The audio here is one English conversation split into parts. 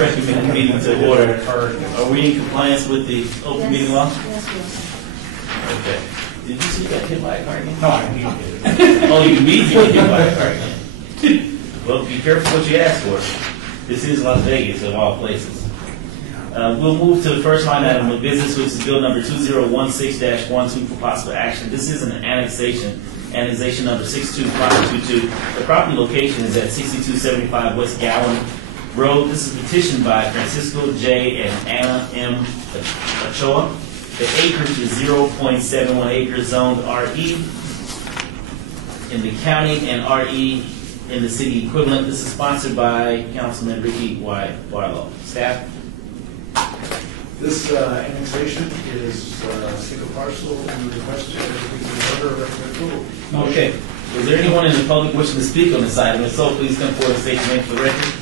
recommend the meeting to order. Are we in compliance with the open meeting law? Okay. Did you see that hit by a car again? No, I didn't. Oh, you immediately hit by a car again. Well, be careful what you ask for. This is Las Vegas, of all places. We'll move to the first line item of business, which is bill number 2016-12 for possible action. This is an annexation number 62522. The property location is at 6275 West Gowan Road. This is petitioned by Francisco J. and Anna M. Ochoa. The acreage is 0.71 acres, zoned RE in the county and RE in the city equivalent. This is sponsored by Councilman Ricky Y. Barlow. Staff? This annexation is a single parcel and requested as order of approval. Okay. Is there anyone in the public wishing to speak on this item? If so, please come forward and state your name for the record.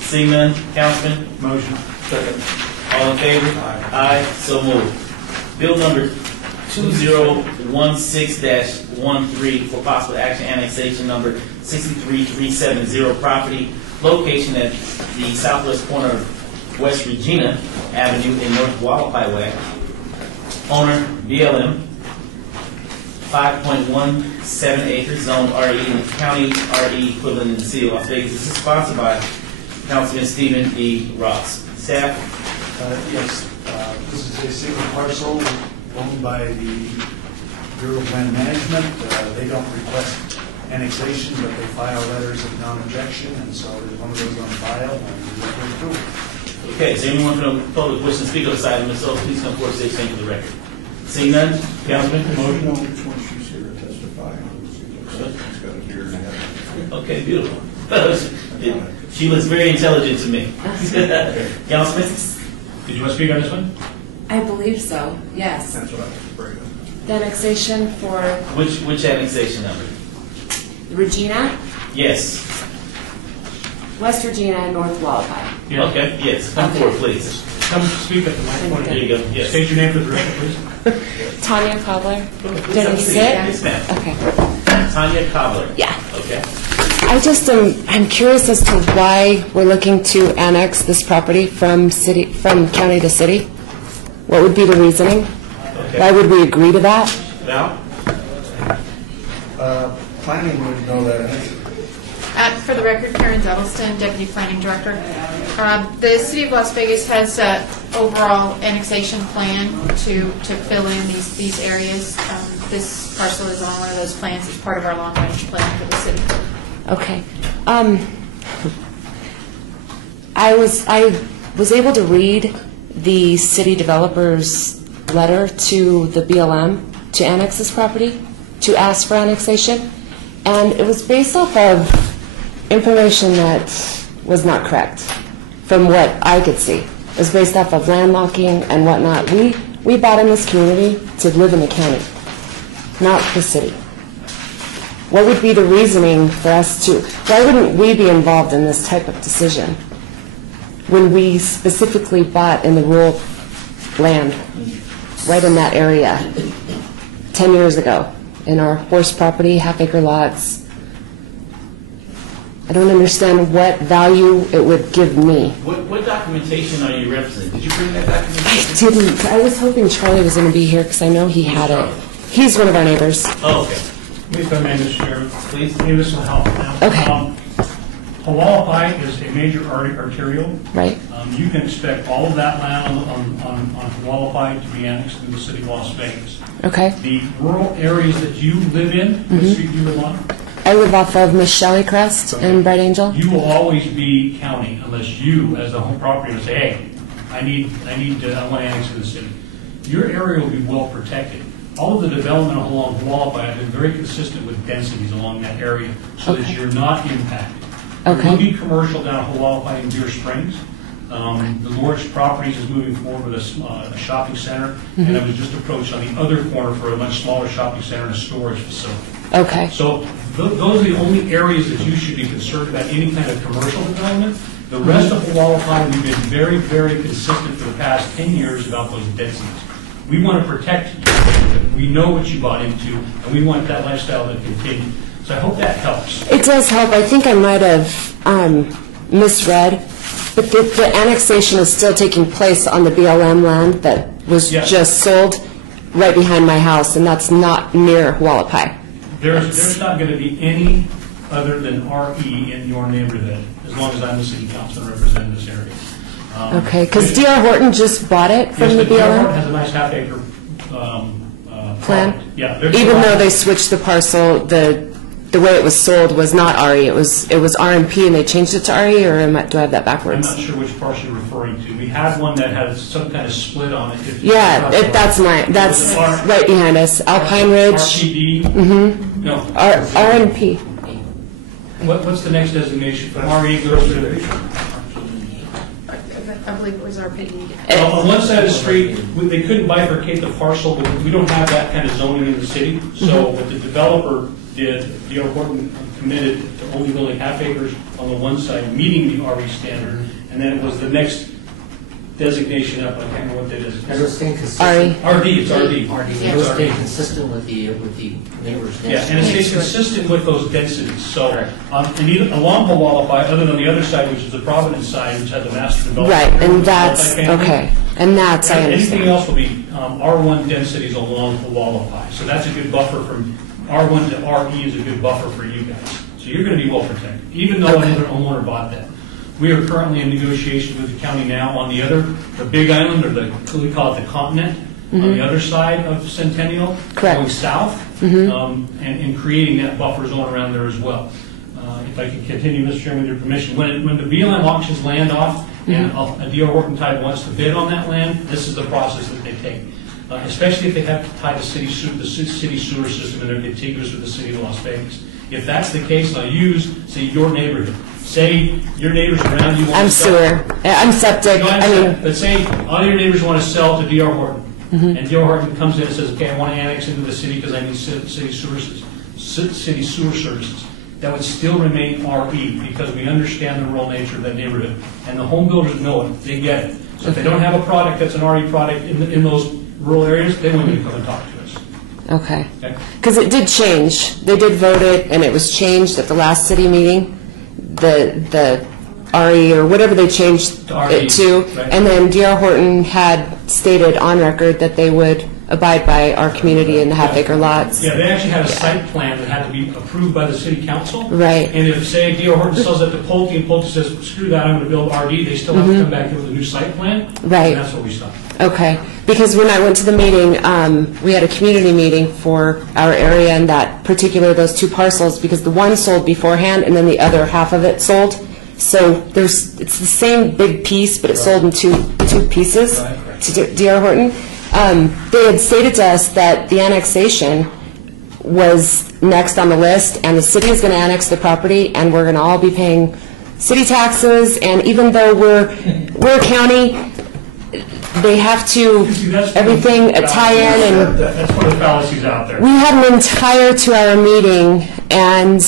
Seeing none, Councilman? Motion. Second. All in favor? Aye. Aye. So moved. Bill number 2016-13 for possible action, annexation number 63370, property location at the southwest corner of West Regina Avenue in North Wallapai Way. Owner BLM. 5.17 acres, zone RE in the county, RE equivalent in the city of Las Vegas. This is sponsored by Councilman Stephen E. Ross. Staff? Yes, this is a single parcel owned by the Bureau of Land Management. They don't request annexation, but they file letters of non-objection, and so there's one of those on file, and we recommend approval. Okay, is there anyone from the public wishing to speak on this item? If so, please come forward and state your name for the record. Seeing none, Councilman? Motion on which one she's here to testify. She's got a beard and everything. Okay, beautiful. She looks very intelligent to me. Councilman? Did you want to speak on this one? I believe so, yes. That's what I was afraid of. The annexation for Which annexation number? Regina, Yes. West Regina, and North Wallapai. Yeah. Okay, yes. Come forward, please. Come speak at the microphone. There you go. Yes. State your name for the record, please. Tanya Cobbler. Did I sit? Yes, ma'am. Okay. Tanya Cobbler. Yeah. Okay. I just I'm curious as to why we're looking to annex this property from county to city. What would be the reasoning? Okay. Why would we agree to that? Val? Planning would know that. For the record, Karen Duddleston, Deputy Planning Director. The City of Las Vegas has an overall annexation plan to fill in these areas. This parcel is on one of those plans. It's part of our long-range plan for the city. Okay. I was able to read the city developer's letter to the BLM to annex this property, to ask for annexation, and it was based off of information that was not correct from what I could see. It was based off of landlocking and whatnot. We bought in this community to live in the county, not the city. What would be the reasoning for us to, why wouldn't we be involved in this type of decision when we specifically bought in the rural land right in that area 10 years ago in our horse property, half-acre lots? I don't understand what value it would give me. What documentation are you representing? Did you bring that documentation? I didn't. I was hoping Charlie was going to be here because I know he had it. He's one of our neighbors. Oh, okay. Please come in, Mr. Chairman. Please. Hey, this will help. Okay. Hualapai is a major arterial. Right. You can expect all of that land on Hualapai to be annexed to the city of Las Vegas. Okay. The rural areas that you live in, what street you live on, I live off of Miss Shelley Crest in Bright Angel. you will always be county unless you, as the home property, will say, hey, I want to annex to the city. Your area will be well protected. All of the development along Hualapai have been very consistent with densities along that area so that you're not impacted. Okay. There will be commercial down at Hualapai and Deer Springs. The Lord's Properties is moving forward with a shopping center, and I was just approached on the other corner for a much smaller shopping center and a storage facility. Okay. So those are the only areas that you should be concerned about any kind of commercial development. The rest of Hualapai, we've been very, very consistent for the past 10 years about those densities. We want to protect you. We know what you bought into, and we want that lifestyle to continue. So I hope that helps. It does help. I think I might have misread But the annexation is still taking place on the BLM land that was Yes. just sold right behind my house, and that's not near Hualapai. There's not going to be any other than RE in your neighborhood, as long as I'm the city council and represent this area. Okay, because D.R. Horton just bought it from Yes, the but D.R. Horton BLM has a nice half-acre plan? product. Yeah. there's Even a lot- though they switched the parcel, the way it was sold was not RE, it was RMP, and they changed it to RE, or do I have that I'm backwards? not sure which parcel you're referring to. We had one that had some kind of split on it. Yeah, that's Was it R- right behind us, Alpine Ridge, RPD? Mm-hmm. No. RMP. What's the next designation from RE goes to? I believe it was RPD. Well, on one side of the street, they couldn't bifurcate the parcel, but we don't have that kind of zoning in the city. So what the developer did, D.R. Horton committed to only building half acres on the one side, meeting the RE standard, and then it was the next designation up, I can't remember what that is. It'll stay consistent. RD, it's RD. It'll stay consistent with the neighbors next. Yeah, and it stays consistent with those densities. So, and even along Hualapai, other than the other side, which is the Providence side, which has the master development. Right, and that's, multifamily, okay, and that's, I anything understand. else will be R1 densities along Hualapai. So that's a good buffer from R1 to RE is a good buffer for you guys. So you're going to be well protected, even though another homeowner bought that. We are currently in negotiations with the county now on the Big Island, or we call it the continent, on the other side of Centennial. Correct. Going south, and creating that buffer zone around there as well. If I can continue, Mr. Chairman, with your permission, when the BLM auctions land off, and a D.R. Horton type wants to bid on that land, this is the process that they take. Especially if they have to tie the city sewer system and they're contiguous with the city of Las Vegas. If that's the case, and I use, say, your neighborhood. Say your neighbors around you want to I'm sell. sewer, I'm septic, No, I mean, but say all your neighbors want to sell to D.R. Horton, and D.R. Horton comes in and says, "Okay, I want to annex into the city because I need city sewer services." That would still remain RE because we understand the rural nature of that neighborhood, and the home builders know it; they get it. So if they don't have a product that's an RE product in those rural areas, they won't even come and talk to us. okay. Okay? Because it did change. They did vote it, and it was changed at the last city meeting, the RE, or whatever they changed To RE, it to. right. And then D.R. Horton had stated on record that they would abide by our community in the half-acre lots. Yeah, they actually had a site plan that had to be approved by the city council. Right. And if, say, D.R. Horton sells that to Pulte, and Pulte says, screw that, I'm going to build RD, they still have to come back in with a new site plan. Right. And that's what we stopped. Okay, because when I went to the meeting, we had a community meeting for our area and that particular, those two parcels, because the one sold beforehand and then the other half of it sold. So it's the same big piece, but it sold in two pieces Right. to D.R. Horton. They had stated to us that the annexation was next on the list, and the city is going to annex the property, and we're going to all be paying city taxes, and even though we're a county, they have to, See, that's everything tie in, and That's one of the fallacies out there. we had an entire 2-hour meeting, and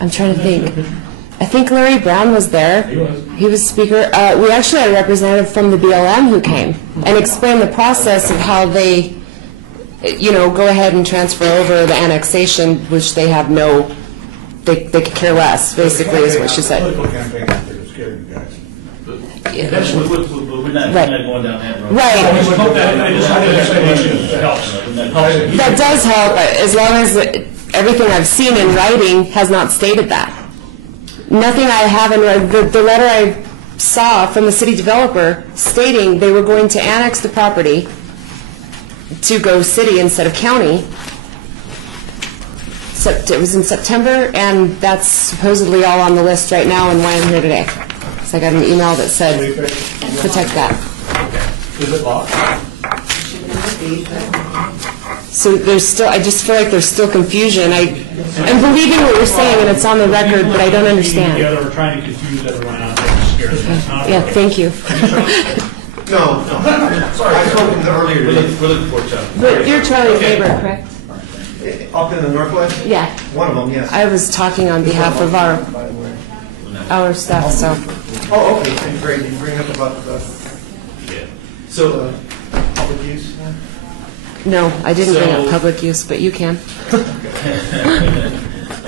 I'm trying to think. I think Larry Brown was there. He was. He was speaker. We actually had a representative from the BLM who came and explained the process of how they, go ahead and transfer over the annexation, which they have they could care less, basically, is what she said. Political campaign out there to scare you guys. That's what, We're not Right. going down that road. I Right. just hope that explanation helps. Helps. That does help, as long as everything I've seen in writing has not stated that. Nothing I have in writing. The letter I saw from the city developer stating they were going to annex the property to go city instead of county. It was in September, and that's supposedly all on the list right now and why I'm here today. So I got an email that said, protect that. Is it locked? So there's still, I just feel like there's still confusion. I'm believing what you're saying, and it's on the record, but I don't understand. Together, we're trying to confuse everyone out there and scare them. It's not Yeah, okay. thank you. No. Sorry, I spoke to them earlier We're today. looking for Chuck. But you're Charlie's neighbor, correct? Up in the northwest? Yeah. One of them, yes. I was talking on behalf of our staff, so. Oh, okay, and great, you bring up about Yeah. So, public use? No, I didn't bring up So- public use, but you can.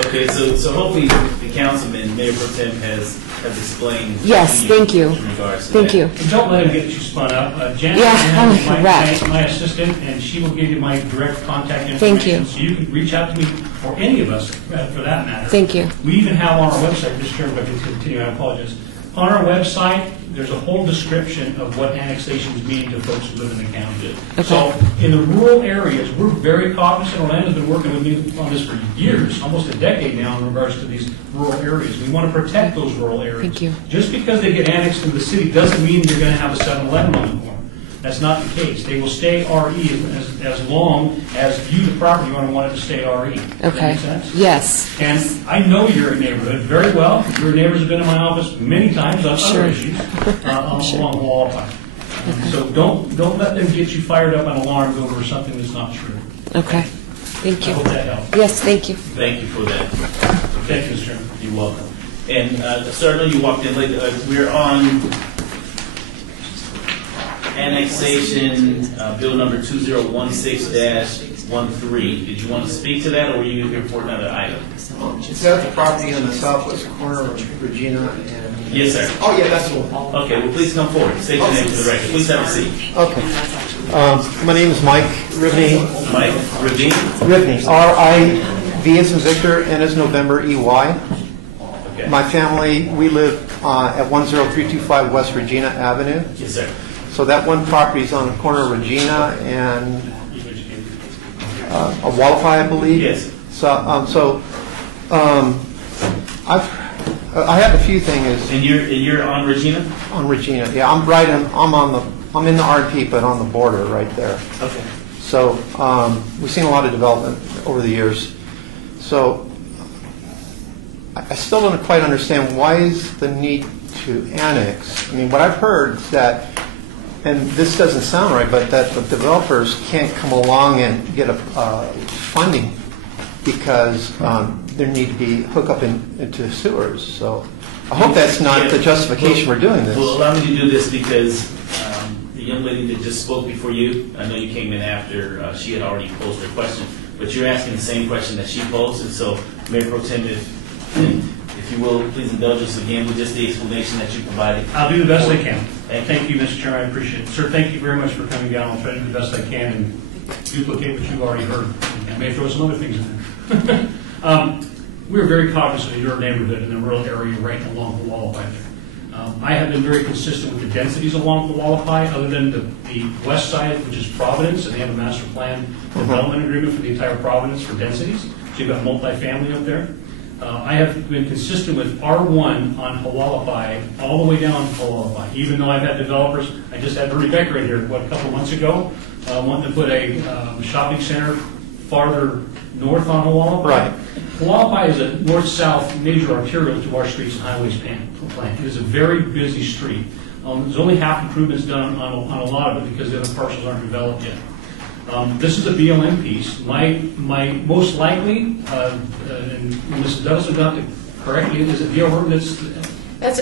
okay, so hopefully the councilman, Mayor Pro Tem, has has explained. Yes, to thank you. In regards to Thank that. you. And don't let him get you spun up. Janet Yeah, is correct. my assistant, and she will give you my direct contact information. Thank you. So you can reach out to me, or any of us, for that matter. Thank you. We even have on our website, Mr. Chairman, if I can continue, I apologize. On our website, there's a whole description of what annexations mean to folks who live in the county. Okay. So in the rural areas, we're very cognizant. Orlando's been working with me on this for years, almost a decade now, in regards to these rural areas. We want to protect those rural areas. Thank you. Just because they get annexed into the city doesn't mean you're going to have a 7-Eleven on the corner. That's not the case. They will stay RE as long as you, the property owner, want it to stay RE. Does that Okay. make sense? Yes. And I know your neighborhood very well. Your neighbors have been in my office many times on Sure. other issues Sure. along Wallapai. So don't let them get you fired up and alarmed over something that's not true. Okay. Thank I you. hope that helps. Yes, thank you. Thank you for that. Thank you, Mr. Chairman. You're welcome. And sir, I know you walked in late. We're on annexation, bill number 2016-13. Did you want to speak to that, or were you here for another item? Is that the property on the southwest corner of Regina and? Yes, sir. Oh, yeah, that's the one. Okay, well, please come forward. State your name for the record. Please have a seat. Okay. My name is Mike Ribney. Mike Ravine? Ribney, R-I-V as in Victor, N as November, E-Y. Okay. My family, we live at 10325 West Regina Avenue. Yes, sir. So that one property is on the corner of Regina and Wallapai, I believe. Yes. So, I have a few things And you're on Regina? on Regina. Yeah, I'm in the RP, but on the border right there. Okay. So we've seen a lot of development over the years. So I still don't quite understand why is the need to annex. I mean, what I've heard is that, and this doesn't sound right, but that the developers can't come along and get a funding because there need to be hook up into sewers. So I hope that's not the justification we're doing this. Well, allow me to do this because the young lady that just spoke before you, I know you came in after she had already posed her question, but you're asking the same question that she posed, and so Mayor Pro Tem, if you will, please indulge us again with just the explanation that you provided. I'll do the best I can. Thank you. Thank you, Mr. Chairman. I appreciate it. Sir, thank you very much for coming down. I'll try to do the best I can and duplicate what you've already heard. I may throw some other things in there. We're very cognizant of your neighborhood in the rural area right along the Wallapai there. I have been very consistent with the densities along the Wallapai, other than the west side, which is Providence, and they have a master plan development agreement for the entire Providence for densities. So you've got multifamily up there. I have been consistent with R1 on Hualapai all the way down to Hualapai, even though I've had developers, I just had Bernie Becker in here, a couple months ago, wanting to put a shopping center farther north on Hualapai. Right. Hualapai is a north-south major arterial to our streets and highways plan. It is a very busy street. There's only half improvements done on a lot of it because the other parcels aren't developed yet. This is a BLM piece. My most likely, and Mrs. Duddleson got to correct me, is it the ordinance? That's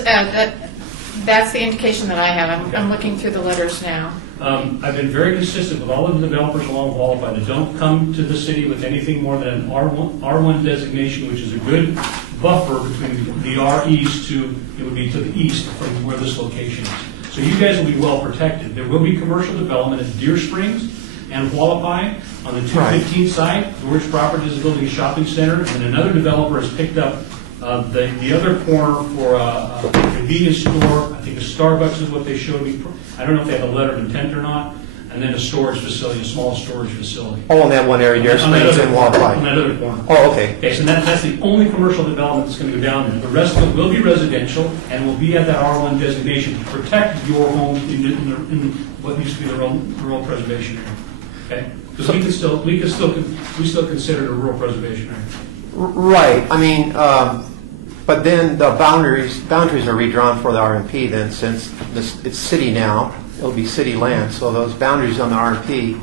the indication that I have. I'm looking through the letters now. I've been very consistent with all of the developers along Wallapai that don't come to the city with anything more than an R1 designation, which is a good buffer between the REs it would be to the east from where this location is. So you guys will be well protected. There will be commercial development at Deer Springs and Wallapai on the 215 side. George Properties is building a shopping center, and another developer has picked up the other corner for a convenience store. I think a Starbucks is what they showed me. I don't know if they have a letter of intent or not. And then a storage facility, a small storage facility. Oh, in that one area, Deer Springs and On Wallapai. that other corner. Oh, okay. Okay, so that's the only commercial development that's going to go down there. The rest of it will be residential and will be at that R1 designation to protect your home in what used to be the rural preservation area. Okay, because we still consider it a rural preservation area. Right. I mean, but then the boundaries are redrawn for the RMP. Then, since it's city now, it'll be city land. So those boundaries on the RMP,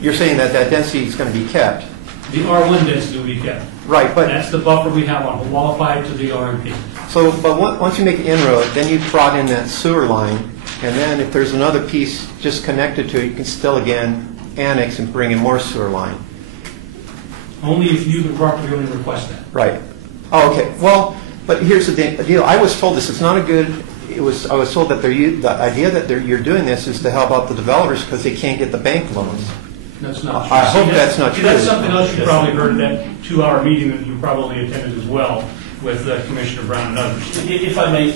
you're saying that density is going to be kept. The R1 density will be kept. Right. But that's the buffer we have on Hualapai to the RMP. So, but once you make an inroad, then you've brought in that sewer line, and then if there's another piece just connected to it, you can still again annex and bring in more sewer line. Only if you, the property owner, request that. Right. Oh, okay. Well, But here's the deal. I was told this. It's not a good. I was told that the idea that you're doing this is to help out the developers because they can't get the bank loans. That's not true. I hope that's not true. That's something else you probably heard at that 2-hour meeting that you probably attended as well with Commissioner Brown and others. If I may,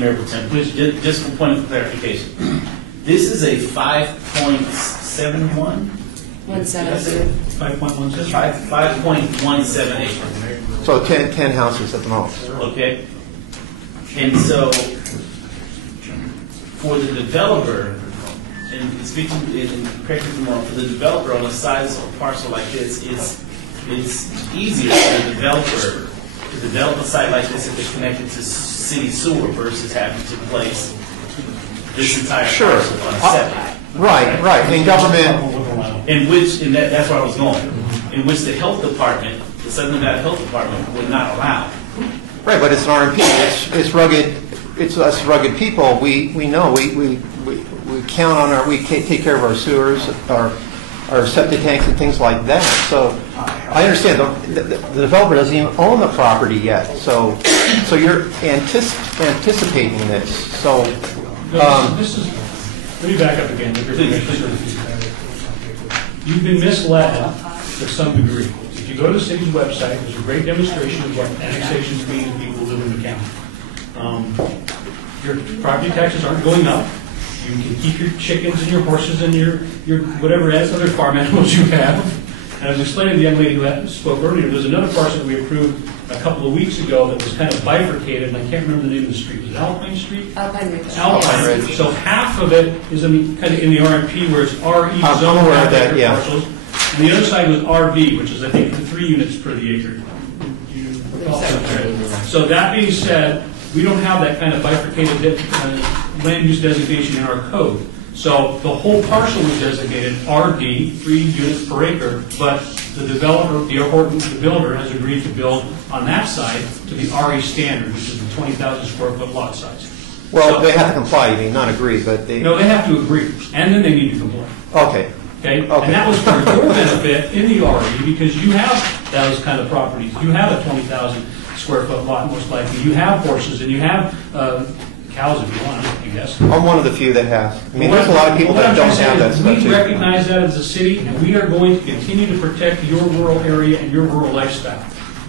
Mayor Pro Tem, please, just for point of clarification, this is a 5.71? 172. 5.17? 5.17 acres. So 10 houses at the most. Okay? And so, for the developer, and speaking, and correct me if I'm wrong, for the developer on a size of a parcel like this, it's easier for the developer to develop a site like this if it's connected to city sewer versus having to place this entire Sure. parcel on a septic. Right. And government. In which, and that's where I was going, in which the health department, the Southern Nevada Health Department would not allow. Right, but it's an RMP. It's rugged. It's us rugged people. We know we count on we take care of our sewers, our septic tanks and things like that. So I understand the developer doesn't even own the property yet. So you're anticipating this. So This is, let me back up again. You've been misled to some degree. If you go to the city's website, there's a great demonstration of what annexations mean to people who live in the county. Your property taxes aren't going up. You can keep your chickens and your horses and your whatever other farm animals you have. And I was explaining to the young lady who spoke earlier, there's another parcel that we approved a couple of weeks ago that was kind of bifurcated, and I can't remember the name of the street. Was it Alpine Street? Alpine Ridge. Alpine Yes. Ridge. So half of it is kind of in the RMP where it's RE I'm zone aware of half that, acre yeah. parcels. And the other side was RV, which is I think 3 units per the acre. So that being said, we don't have that kind of bifurcated land use designation in our code. So the whole parcel was designated RD, 3 units per acre, but the developer, the builder, has agreed to build on that side to the RE standard, which is the 20,000 square foot lot size. well, they have to comply. You mean not agree, but they. No, they have to agree, and then they need to comply. Okay. Okay? Okay. And that was for your benefit in the RE, because you have those kind of properties. You have a 20,000 square foot lot, most likely. You have horses, and you have cows if you want, I guess. I'm one of the few that has. I mean, there's a lot of people that don't have that stuff We too. recognize that as a city, and we are going to continue to protect your rural area and your rural lifestyle.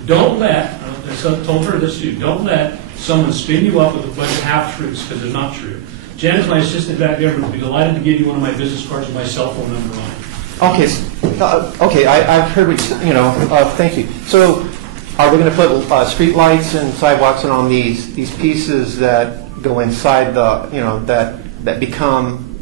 Don't let, I told her this too, don't let someone spin you up with a bunch of half-truths, because they're not true. Janet's my assistant back there, would be delighted to give you one of my business cards with my cell phone number on it. Okay, I've heard what thank you. So, are we going to put street lights and sidewalks and on these pieces that go inside that become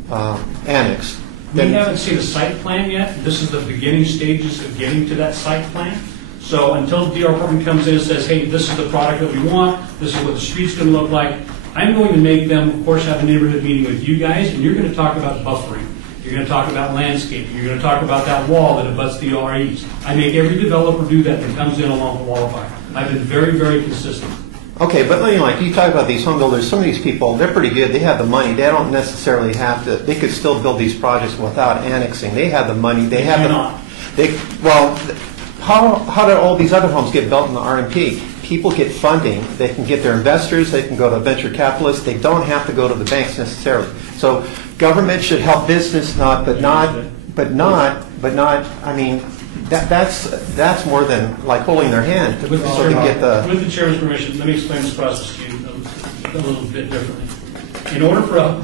annexed? We haven't seen a site plan yet. This is the beginning stages of getting to that site plan. So until the DR department comes in and says, hey, this is the product that we want, this is what the street's going to look like, I'm going to make them, of course, have a neighborhood meeting with you guys, and you're going to talk about buffering. You're going to talk about landscaping. You're going to talk about that wall that abuts the REs. I make every developer do that comes in along the wall of fire. I've been very, very consistent. Okay, but you talk about these home builders. Some of these people, they're pretty good. They have the money. They don't necessarily have to. They could still build these projects without annexing. They have the money. They have cannot. How do all these other homes get built in the RMP? People get funding. They can get their investors. They can go to venture capitalists. They don't have to go to the banks necessarily. So government should help business, but not. I mean, that's more than like holding their hand so they get the. With the chairman's permission, let me explain this process to you a little bit differently. In order for a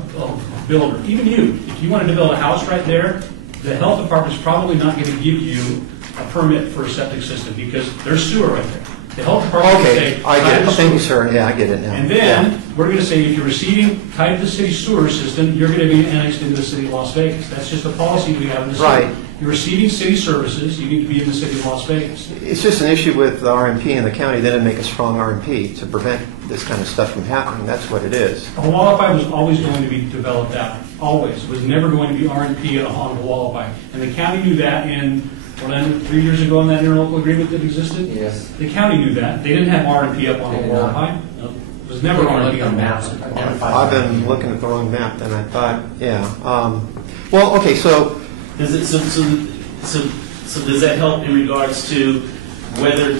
builder, even you, if you wanted to build a house right there, the health department's probably not going to give you a permit for a septic system because there's sewer right there. The health department will say, I get it. Thank you, sir. Yeah, I get it now. and then we're going to say if you're receiving tied to the city sewer system, you're going to be annexed into the city of Las Vegas. That's just a policy we have in the city. Right. You're receiving city services, you need to be in the city of Las Vegas. It's just an issue with the RMP and the county. They didn't make a strong RMP to prevent this kind of stuff from happening. That's what it is. Hualapai was always going to be developed out. Always. It was never going to be RMP on Hualapai. And the county knew that in, 3 years ago in that interlocal agreement that existed? Yes. The county knew that. They didn't have RMP up on They did not. Hualapai. No, it was never RMP on maps. Hualapai. I've been looking at the wrong map, and I thought, yeah. Well, okay, so Does it, so does that help in regards to whether,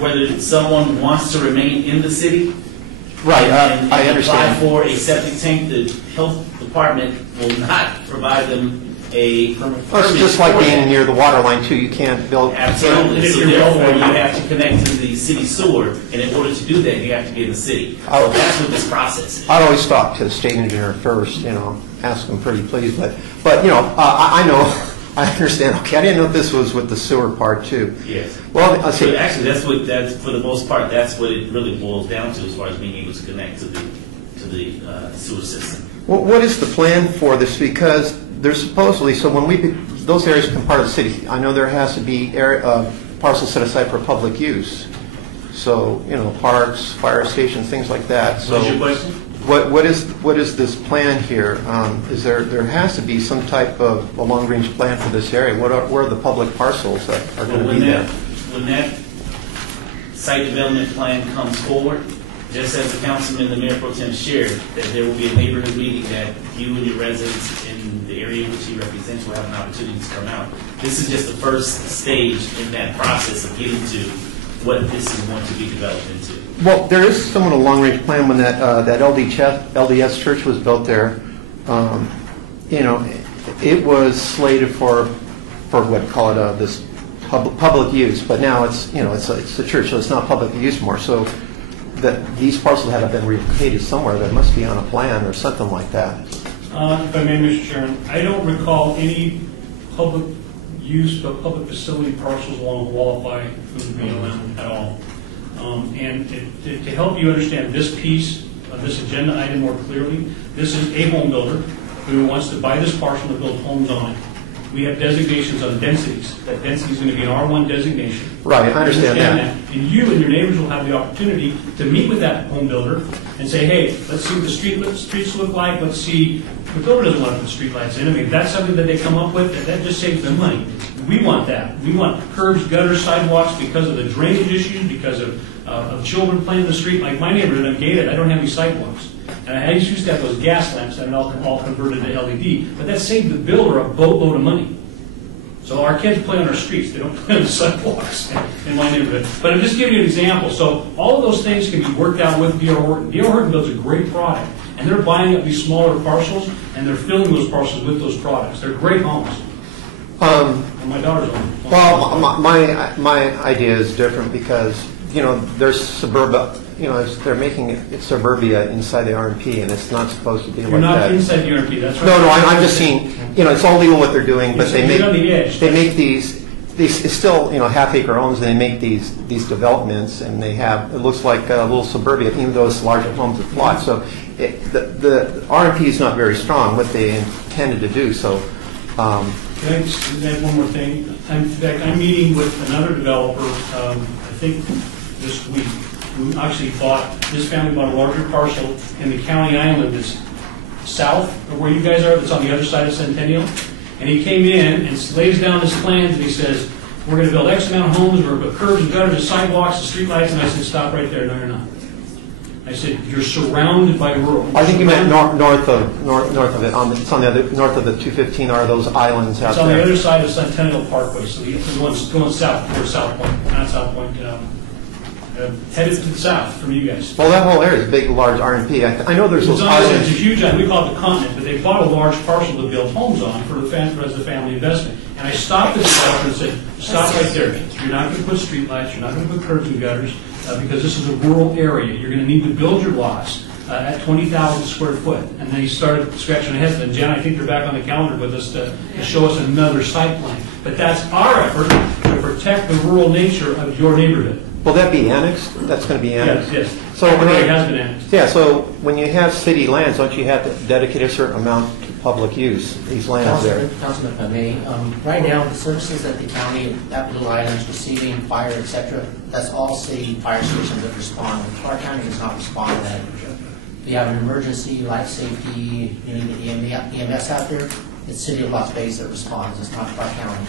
whether someone wants to remain in the city Right, and I apply understand. for a septic tank, the health department will not provide them a permit. Well, it's just like for being that. near the water line too, you can't build. Absolutely. If So you're therefore, well- you have to connect to the city sewer, and in order to do that, you have to be in the city. So Oh. that's what this process is. I'd always talk to the state engineer first, ask them pretty please, but I know, I understand, okay, I didn't know this was with the sewer part too. Yes. Well, I'll So say, actually, that's for the most part, that's what it really boils down to as far as being able to connect to the sewer system. what is the plan for this? Because there's supposedly, so when those areas become part of the city, I know there has to be parcels set aside for public use. So, parks, fire stations, things like that. So What's your question? What is this plan here? Is there has to be some type of a long-range plan for this area? Where are the public parcels that are going to be there? When that site development plan comes forward, just as the councilman, the mayor pro tem shared, that there will be a neighborhood meeting that you and your residents in the area which he represents will have an opportunity to come out. This is just the first stage in that process of getting to what this is going to be developed into. Well, there is somewhat a long-range plan when that LDS church was built there. It was slated for what call it this public use, but now it's a church, so it's not public use more. So that these parcels have been relocated somewhere. That must be on a plan or something like that. If I may, Mr. Chairman, I don't recall any public use but public facility parcels along Hualapai from the BLM at all. And to help you understand this piece of this agenda item more clearly, this is a home builder who wants to buy this parcel and build homes on it. We have designations on densities. That density is going to be an R1 designation. Right, I understand that. And you and your neighbors will have the opportunity to meet with that home builder and say, hey, let's see what the streets look like. Let's see, the builder doesn't want to put street lights in. I mean, if that's something that they come up with, that just saves them money. We want that. We want curbs, gutters, sidewalks because of the drainage issues, because of children playing in the street. Like my neighborhood, I'm gated. I don't have any sidewalks. And I used to have those gas lamps that are all converted to LED. But that saved the builder a boatload of money. So our kids play on our streets. They don't play on the sidewalks in my neighborhood. But I'm just giving you an example. So all of those things can be worked out with D.R. Horton. D.R. Horton builds a great product. And they're buying up these smaller parcels, and they're filling those parcels with those products. They're great homes. And my daughter's home. Well, my idea is different because there's suburbia. They're making it suburbia inside the RMP, and it's not supposed to be like that. You're not inside the URP, that's right. No, I'm just saying, it's all legal what they're doing, but It's on the edge. they make these it's still, half-acre homes, and they make these developments, and they have, it looks like a little suburbia, even though it's larger homes with lots. So the RMP is not very strong, what they intended to do, so. Can I just add one more thing? In fact, I'm meeting with another developer, I think this week, who actually this family bought a larger parcel in the county island that's south of where you guys are, that's on the other side of Centennial. And he came in and lays down his plans, and he says, we're going to build X amount of homes, we're going to put curbs and gutters and sidewalks and streetlights. And I said, stop right there. No, you're not. I said, you're surrounded by rural. I think you meant north of it. It's on the other north of the 215 are those islands out It's there. on the other side of Centennial Parkway, so the one's going south towards South Point, not South Point, headed to the south from you guys. Well, that whole area is a big, large RMP. I know there's those It's islands. a huge, we call it the continent, but they bought a large parcel to build homes on as a family investment. And I stopped this developer and said, stop right there. You're not going to put streetlights, you're not going to put curbs and gutters, because this is a rural area. You're going to need to build your lots at 20,000 square foot. And then he started scratching his head. And Jen, I think they're back on the calendar with us to show us another site plan. But that's our effort to protect the rural nature of your neighborhood. Will that be annexed? That's going to be annexed? Yes. So It has been annexed. Yeah, so when you have city lands, don't you have to dedicate a certain amount to public use, these lands there? Councilman, if I may, right now, the services that the county, that Blue Island's receiving, fire, et cetera, that's all city fire stations that respond. Clark County does not respond to that. If you have an emergency, life safety, you need the EMS out there, it's City of Las Vegas that responds, it's not Clark County.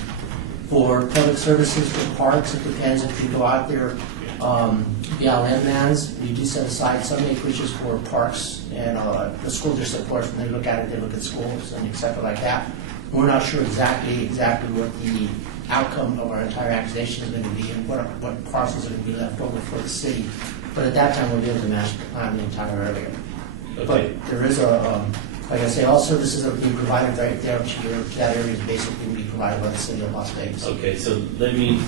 For public services, for parks, it depends if you go out there. BLM lands, we do set aside some acreages for parks, and the school district, of course, when they look at it, they look at schools and et cetera like that. We're not sure exactly what the outcome of our entire annexation is going to be and what parcels are going to be left over for the city. But at that time, we'll be able to master plan the entire area. Okay. But there is like I say, all services are being provided right there to that area is basically being provided by the city of Las Vegas. Okay, so let me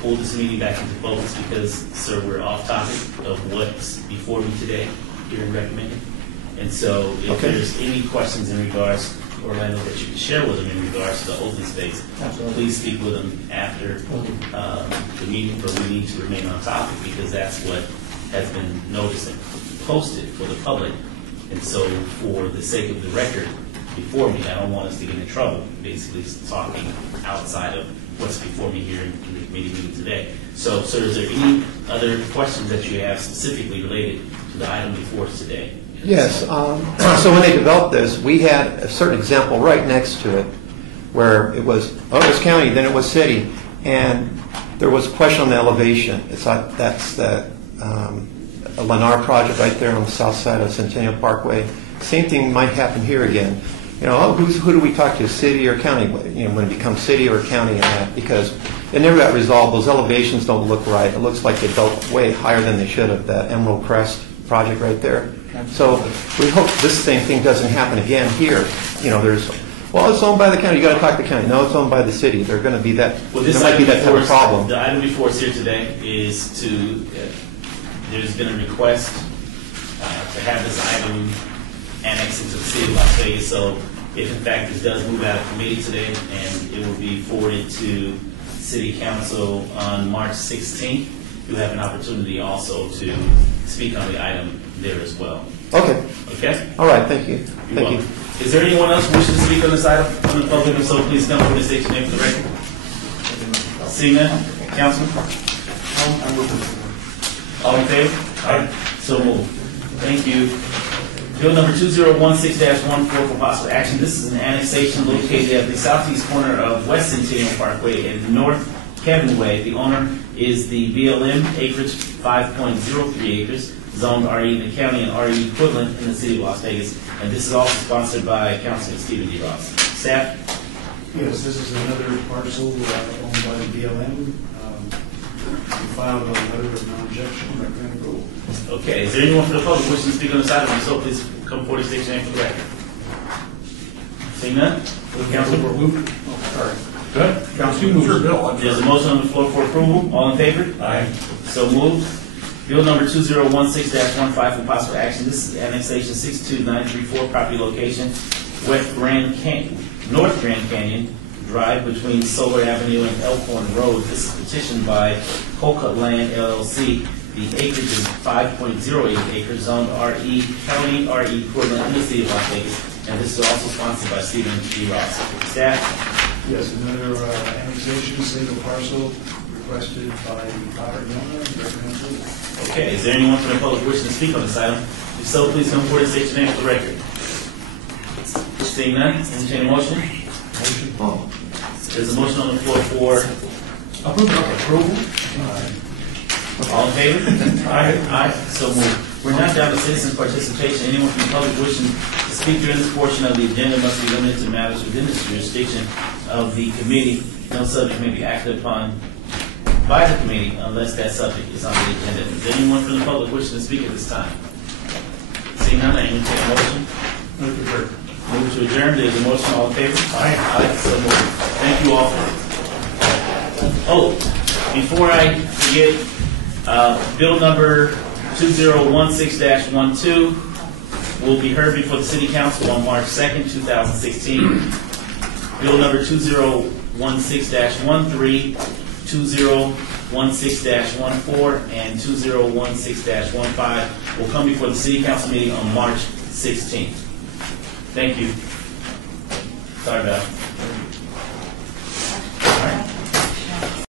pull this meeting back into focus because, sir, we're off topic of what's before me today here in recommended. And so if Okay. there's any questions in regards, Orlando, that you can share with them in regards to the open space, Absolutely. please speak with them after the meeting, but we need to remain on topic because that's what has been noticed and posted for the public. And so for the sake of the record before me, I don't want us to get in trouble, basically talking outside of what's before me here in the committee meeting today. So, sir, is there any other questions that you have specifically related to the item before us today? Yes, so when they developed this, we had a certain example right next to it where it was county, then it was city, and there was a question on the elevation. That's the Lennar project right there on the south side of Centennial Parkway. Same thing might happen here again. You know, who do we talk to, city or county? You know, when it becomes city or county, and that, because it never got resolved. Those elevations don't look right. It looks like they built way higher than they should have. That Emerald Crest project right there. So we hope this same thing doesn't happen again here. You know, well, it's owned by the county. You got to talk to the county. No, it's owned by the city. They're going to be that. Well, this there might be that type of problem. The item before us here today is there's been a request to have this item annexed into the city of Las Vegas. So if in fact this does move out of committee today, and it will be forwarded to City Council on March 16th, you have an opportunity also to speak on the item there as well. Okay. Okay? All right. Thank you. You're Thank welcome. you. Is there anyone else who wishes to speak on this item from the public? If so, please come forward and state your name for the record. Seeing none, Councilman? I'm looking for. All in favor? Aye. So moved. Thank you. Bill number 2016-14 for possible action. This is an annexation located at the southeast corner of West Centennial Parkway and North Kevin Way. The owner is the BLM, acreage 5.03 acres, zoned RE in the county and RE equivalent in the city of Las Vegas. And this is also sponsored by Councilman Stephen D. Ross. Staff? Yes, this is another parcel owned by the BLM. We filed a letter of non-objection, recommend approval. Okay, is there anyone from the public wishing to speak on this item? If so, please come forward and state your name for the record. Seeing none? Council? Sorry. Good. Council, sure, Bill. There's a motion on the floor for approval. All in favor? Aye. So moved. Bill number 2016-15 for possible action. This is annexation 62934, property location, North Grand Canyon Drive between Solar Avenue and Elkhorn Road. This is petitioned by Colcut Land LLC. The acreage is 5.08 acres, zoned RE, county RE equivalent in the city of Las Vegas. And this is also sponsored by Stephen D. Ross. Staff? Yes, another annexation, single parcel requested by the property owner, recommend approval. Okay, is there anyone from the public wishing to speak on this item? If so, please come forward and state your name for the record. Seeing none, entertain a motion. There's a motion on the floor for approval. All in favor? Aye. Aye. So moved. We're not down to citizen participation. Anyone from the public wishing to speak during this portion of the agenda must be limited to matters within the jurisdiction of the committee. No subject may be acted upon by the committee unless that subject is on the agenda. Is there anyone from the public wishing to speak at this time? Seeing none, I entertain a motion. Move to adjourn. There's a motion. All in favor? Aye. Aye. So moved. Thank you all. Oh, before I forget, bill number 2016-12 will be heard before the City Council on March 2nd, 2016. Bill number 2016-13, 2016-14, and 2016-15 will come before the City Council meeting on March 16th. Thank you. Sorry about it.